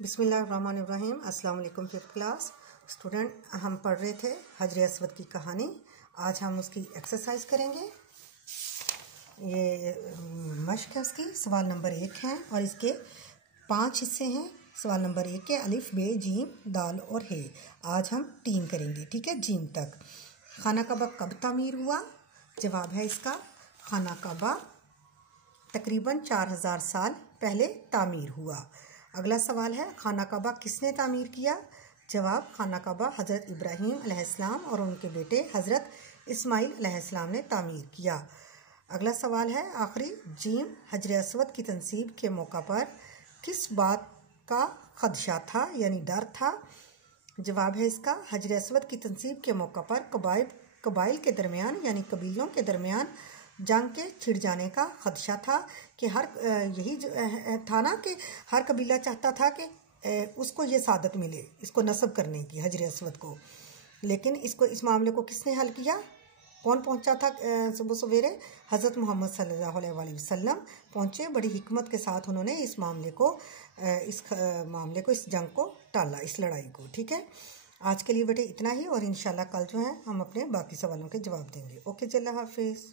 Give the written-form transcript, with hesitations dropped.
बिस्मिल्लाहिर्रहमानिर्रहीम। अस्सलाम वालेकुम फिफ्थ क्लास स्टूडेंट, हम पढ़ रहे थे हजर अस्वद की कहानी। आज हम उसकी एक्सरसाइज करेंगे। ये मश्क है उसकी। सवाल नंबर 1 है और इसके 5 हिस्से हैं। सवाल नंबर 1 के अलिफ बे जीम दाल और हे। आज हम 3 करेंगे, ठीक है, जीम तक। खाना काबा कब तामीर हुआ? जवाब है इसका खाना काबा तकरीबन 4000 साल पहले तामीर हुआ। अगला सवाल है खाना काबा किसने तामीर किया? जवाब खाना काबा हज़रत इब्राहीम अलैहिस्सलाम और उनके बेटे हज़रत इस्माइल अलैहिस्सलाम ने तामीर किया। अगला सवाल है आखिरी जीम हजर अस्वद की तनसीब के मौका पर किस बात का खदशा था यानी डर था? जवाब है इसका हजर अस्वद की तनसीब के मौका पर कबाइल के दरमियान यानी कबीलों के दरमियान जंग के छिड़ जाने का खदशा था कि यही था ना कि हर कबीला चाहता था कि उसको ये सादत मिले, इसको नस्ब करने की, हजर अस्वद को। लेकिन इस मामले को किसने हल किया? कौन पहुंचा था सुबह सवेरे? हज़रत मोहम्मद सल्लल्लाहु अलैहि वसल्लम पहुंचे। बड़ी हिकमत के साथ उन्होंने इस जंग को टाला, इस लड़ाई को, ठीक है। आज के लिए बेटे इतना ही और इंशाल्लाह कल जो है हम अपने बाकी सवालों के जवाब देंगे। ओके, अल्लाह हाफिज़।